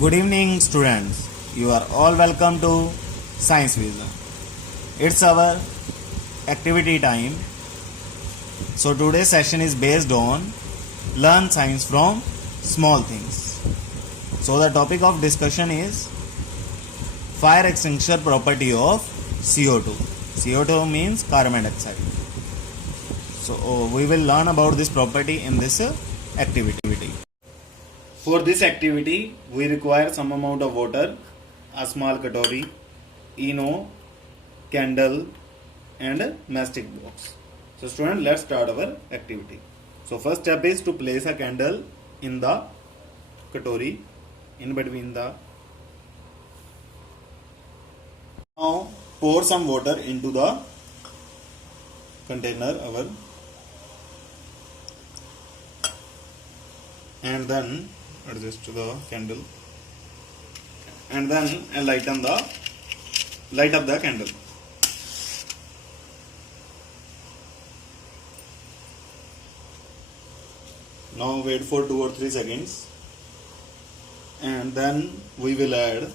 Good evening, students. You are all welcome to Science Vision. It's our activity time. So today's session is based on learn science from small things. So the topic of discussion is fire extinguisher property of CO2. CO2 means carbon dioxide. So we will learn about this property in this activity. For this activity, we require some amount of water, a small katori, Eno, candle, and mastic box. So students, let's start our activity. So first step is to place a candle in the katori, in between the. Now pour some water into the container and then adjust the candle and then light up the candle. Now wait for 2 or 3 seconds and then we will add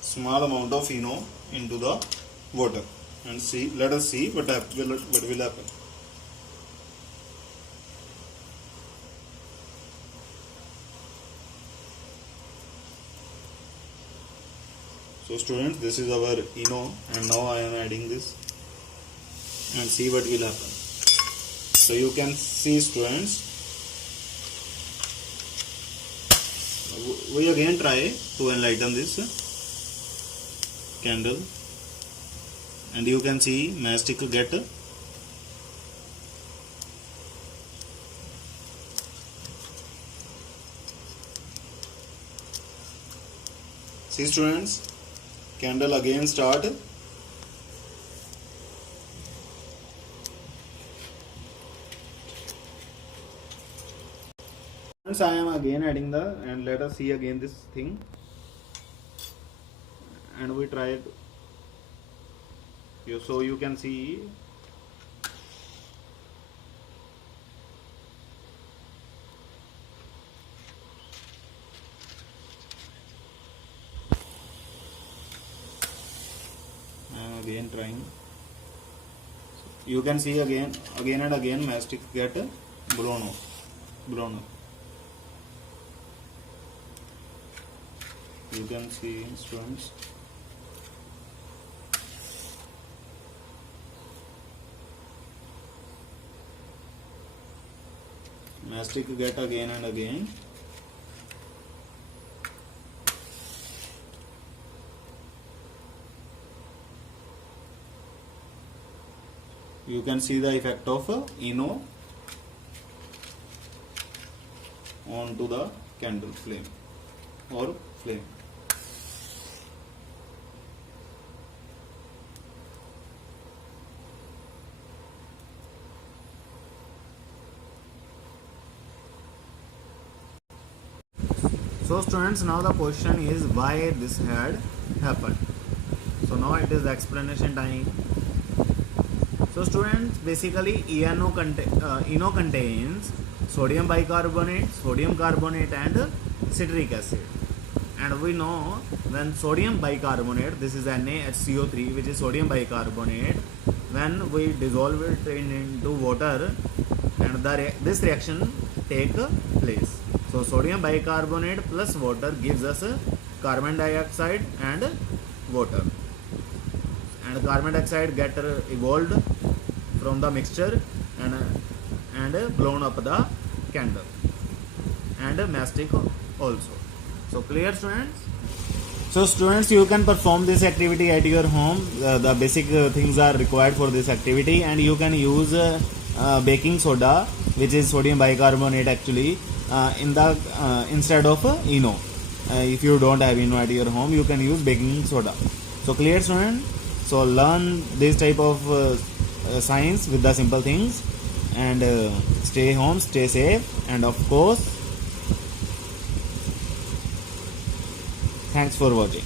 small amount of Eno into the water and let us see what will happen. So students, this is our Eno and now I am adding this and see what will happen. So you can see, students, we again try to enlighten this candle and you can see mastic get see students, candle again start. Once I am again adding and let us see again this thing and we try it. So you can see again trying. You can see again and again mastic get blown up. You can see, students, mastic get again and again. You can see the effect of Eno onto the candle flame or flame. So students, now the question is why this had happened. So now it is the explanation time. So students, basically Eno contains sodium bicarbonate, sodium carbonate and citric acid. And we know when sodium bicarbonate, this is NaHCO3 which is sodium bicarbonate, when we dissolve it into water and this reaction take place. So sodium bicarbonate plus water gives us carbon dioxide and water. And carbon dioxide get evolved from the mixture and blown up the candle and mastic also. So clear, students? So students, you can perform this activity at your home. The basic things are required for this activity and you can use baking soda, which is sodium bicarbonate actually, instead of Eno. If you don't have Eno at your home, you can use baking soda. So clear, students? So learn this type of science with the simple things and stay home, stay safe, and of course, thanks for watching.